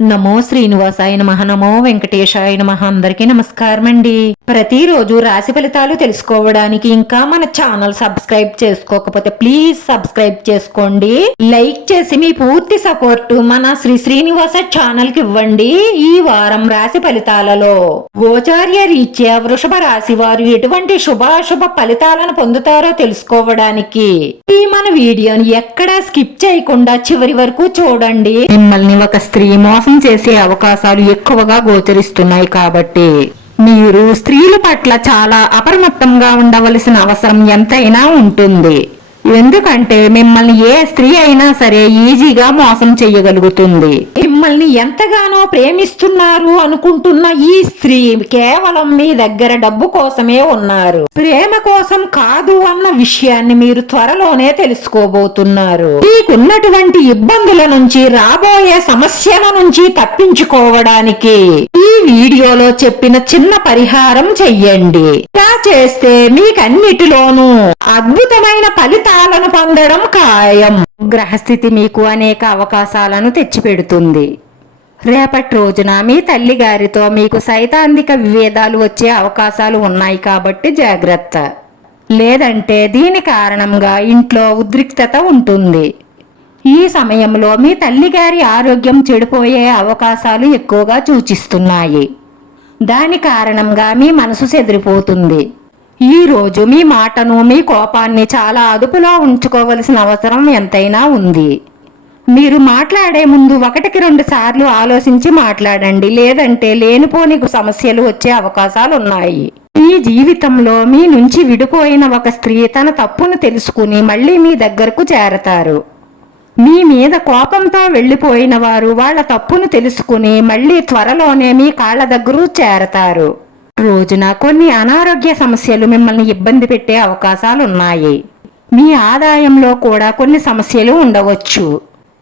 నమో శ్రీనివాసాయ నమః. నమో వెంకటేశాయ నమః. అందరికీ నమస్కారం అండి. ప్రతిరోజు రాశి ఫలితాలు తెలుసుకోవడానికి ఇంకా మన ఛానల్ సబ్స్క్రైబ్ చేసుకోకపోతే ప్లీజ్ సబ్స్క్రైబ్ చేసుకోండి. లైక్ చేసి మీ పూర్తి సపోర్ట్ మన శ్రీనివాస ఛానల్ కి ఇవ్వండి. ఈ వారం రాశి ఫలితాలలో గోచార్య రీత్యా వృషభ రాశి వారు ఎటువంటి శుభాశుభ ఫలితాలను పొందుతారో తెలుసుకోవడానికి ఈ మన వీడియోని ఎక్కడా స్కిప్ చేయకుండా చివరి వరకు చూడండి. మిమ్మల్ని ఒక స్త్రీ మోసం చేసే అవకాశాలు ఎక్కువగా గోచరిస్తున్నాయి కాబట్టి మీరు స్త్రీల పట్ల చాలా అప్రమత్తంగా ఉండవలసిన అవసరం ఎంతైనా ఉంటుంది. ఎందుకంటే మిమ్మల్ని ఏ స్త్రీ అయినా సరే ఈజీగా మోసం చేయగలుగుతుంది. మిమ్మల్ని ఎంతగానో ప్రేమిస్తున్నారు అనుకుంటున్న ఈ స్త్రీ కేవలం మీ దగ్గర డబ్బు కోసమే ఉన్నారు, ప్రేమ కోసం కాదు అన్న విషయాన్ని మీరు త్వరలోనే తెలుసుకోబోతున్నారు. మీకున్నటువంటి ఇబ్బందుల నుంచి, రాబోయే సమస్యల నుంచి తప్పించుకోవడానికి ఈ వీడియోలో చెప్పిన చిన్న పరిహారం చెయ్యండి. ఇలా చేస్తే మీకన్నిటిలోనూ అద్భుతమైన ఫలితాలను పొందడం ఖాయం. గ్రహస్థితి మీకు అనేక అవకాశాలను తెచ్చిపెడుతుంది. రేపటి రోజున మీ తల్లి గారితో మీకు సైతాంతిక విభేదాలు వచ్చే అవకాశాలు ఉన్నాయి కాబట్టి జాగ్రత్త. లేదంటే దీని కారణంగా ఇంట్లో ఉద్రిక్తత ఉంటుంది. ఈ సమయంలో మీ తల్లిగారి ఆరోగ్యం చెడిపోయే అవకాశాలు ఎక్కువగా సూచిస్తున్నాయి. దాని కారణంగా మీ మనసు చెదిరిపోతుంది. ఈ రోజు మీ మాటను, మీ కోపాన్ని చాలా అదుపులో ఉంచుకోవలసిన అవసరం ఎంతైనా ఉంది. మీరు మాట్లాడే ముందు 1-2 సార్లు ఆలోచించి మాట్లాడండి. లేదంటే లేనిపోని సమస్యలు వచ్చే అవకాశాలు ఉన్నాయి. మీ జీవితంలో మీ నుంచి విడిపోయిన ఒక స్త్రీ తన తప్పును తెలుసుకుని మళ్ళీ మీ దగ్గరకు చేరతారు. మీ మీద కోపంతో వెళ్లిపోయిన వారు వాళ్ళ తప్పును తెలుసుకుని మళ్ళీ త్వరలోనే మీ కాళ్ళ దగ్గర చేరతారు. రోజున కొన్ని అనారోగ్య సమస్యలు మిమ్మల్ని ఇబ్బంది పెట్టే అవకాశాలు ఉన్నాయి. మీ ఆదాయంలో కూడా కొన్ని సమస్యలు ఉండవచ్చు.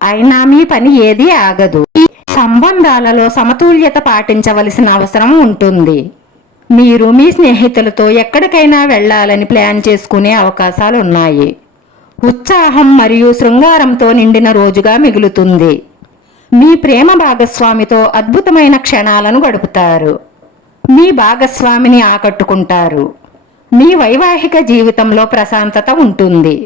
అయినా మీ పని ఏదీ ఆగదు. ఈ సంబంధాలలో సమతుల్యత పాటించవలసిన అవసరం ఉంటుంది. మీరు మీ స్నేహితులతో ఎక్కడికైనా వెళ్లాలని ప్లాన్ చేసుకునే అవకాశాలు ఉన్నాయి. ఉత్సాహం మరియు శృంగారంతో నిండిన రోజుగా మిగులుతుంది. మీ ప్రేమ భాగస్వామితో అద్భుతమైన క్షణాలను గడుపుతారు. మీ భాగస్వామిని ఆకట్టుకుంటారు. మీ వైవాహిక జీవితంలో ప్రశాంతత ఉంటుంది.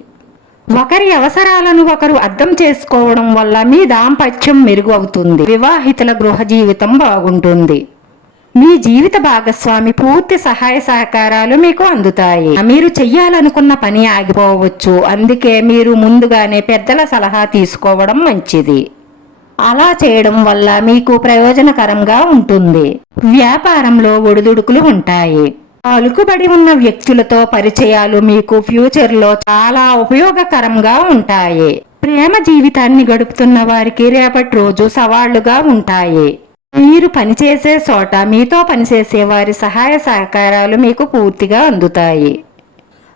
ఒకరి అవసరాలను ఒకరు అర్థం చేసుకోవడం వల్ల మీ దాంపత్యం మెరుగు అవుతుంది. వివాహితుల గృహ జీవితం బాగుంటుంది. మీ జీవిత భాగస్వామి పూర్తి సహాయ సహకారాలు మీకు అందుతాయి. మీరు చెయ్యాలనుకున్న పని ఆగిపోవచ్చు. అందుకే మీరు ముందుగానే పెద్దల సలహా తీసుకోవడం మంచిది. అలా చేయడం వల్ల మీకు ప్రయోజనకరంగా ఉంటుంది. వ్యాపారంలో ఒడిదుడుకులు ఉంటాయి. అలుకుబడి ఉన్న వ్యక్తులతో పరిచయాలు మీకు ఫ్యూచర్లో చాలా ఉపయోగకరంగా ఉంటాయి. ప్రేమ జీవితాన్ని గడుపుతున్న వారికి రేపటి రోజు సవాళ్లుగా ఉంటాయి. మీరు పనిచేసే చోట మీతో పనిచేసే వారి సహాయ సహకారాలు మీకు పూర్తిగా అందుతాయి.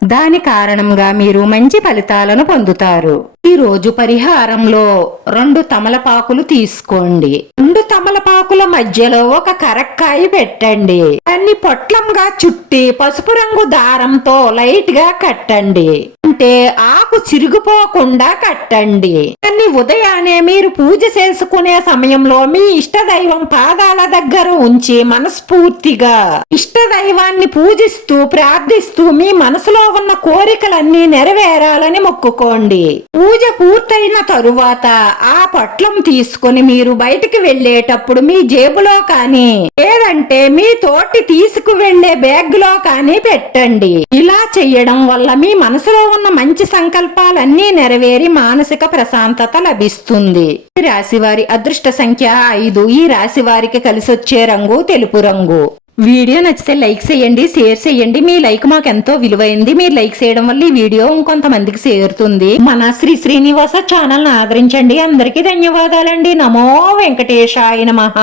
దాని కారణంగా మీరు మంచి ఫలితాలను పొందుతారు. ఈ రోజు పరిహారంలో 2 తమలపాకులు తీసుకోండి. 2 తమలపాకుల మధ్యలో ఒక కరక్కాయ పెట్టండి. దాన్ని పొట్లంగా చుట్టి పసుపు రంగు దారంతో లైట్ గా కట్టండి. అంటే ఆకు చిరిగిపోకుండా కట్టండి. దాన్ని ఉదయాన్నే మీరు పూజ చేసుకునే సమయంలో మీ ఇష్టదైవం పాదాల దగ్గర ఉంచి మనస్ఫూర్తిగా ఇష్టదైవాన్ని పూజిస్తూ ప్రార్థిస్తూ మీ మనసులో ఉన్న కోరికలన్నీ నెరవేరాలని మొక్కుకోండి. పూజ పూర్తయిన తరువాత ఆ పొట్లం తీసుకుని మీరు బయటికి వెళ్లేటప్పుడు మీ జేబులో కానీ లేదంటే మీ తోటి తీసుకు వెళ్లే బ్యాగ్ లో కానీ పెట్టండి. ఇలా చెయ్యడం వల్ల మీ మనసులో ఉన్న మంచి సంకల్పాలన్నీ నెరవేరి మానసిక ప్రశాంతత లభిస్తుంది. ఈ రాశి వారి అదృష్ట సంఖ్య 5. ఈ రాశి వారికి కలిసొచ్చే రంగు తెలుపు రంగు. వీడియో నచ్చితే లైక్ చేయండి, షేర్ చేయండి. మీ లైక్ మాకు ఎంతో విలువైంది. మీరు లైక్ చేయడం వల్ల ఈ వీడియో ఇంకొంతమందికి చేరుతుంది. మన శ్రీనివాస ఛానల్ ఆదరించండి. అందరికీ ధన్యవాదాలండి. నమో వెంకటేశాయ నమః.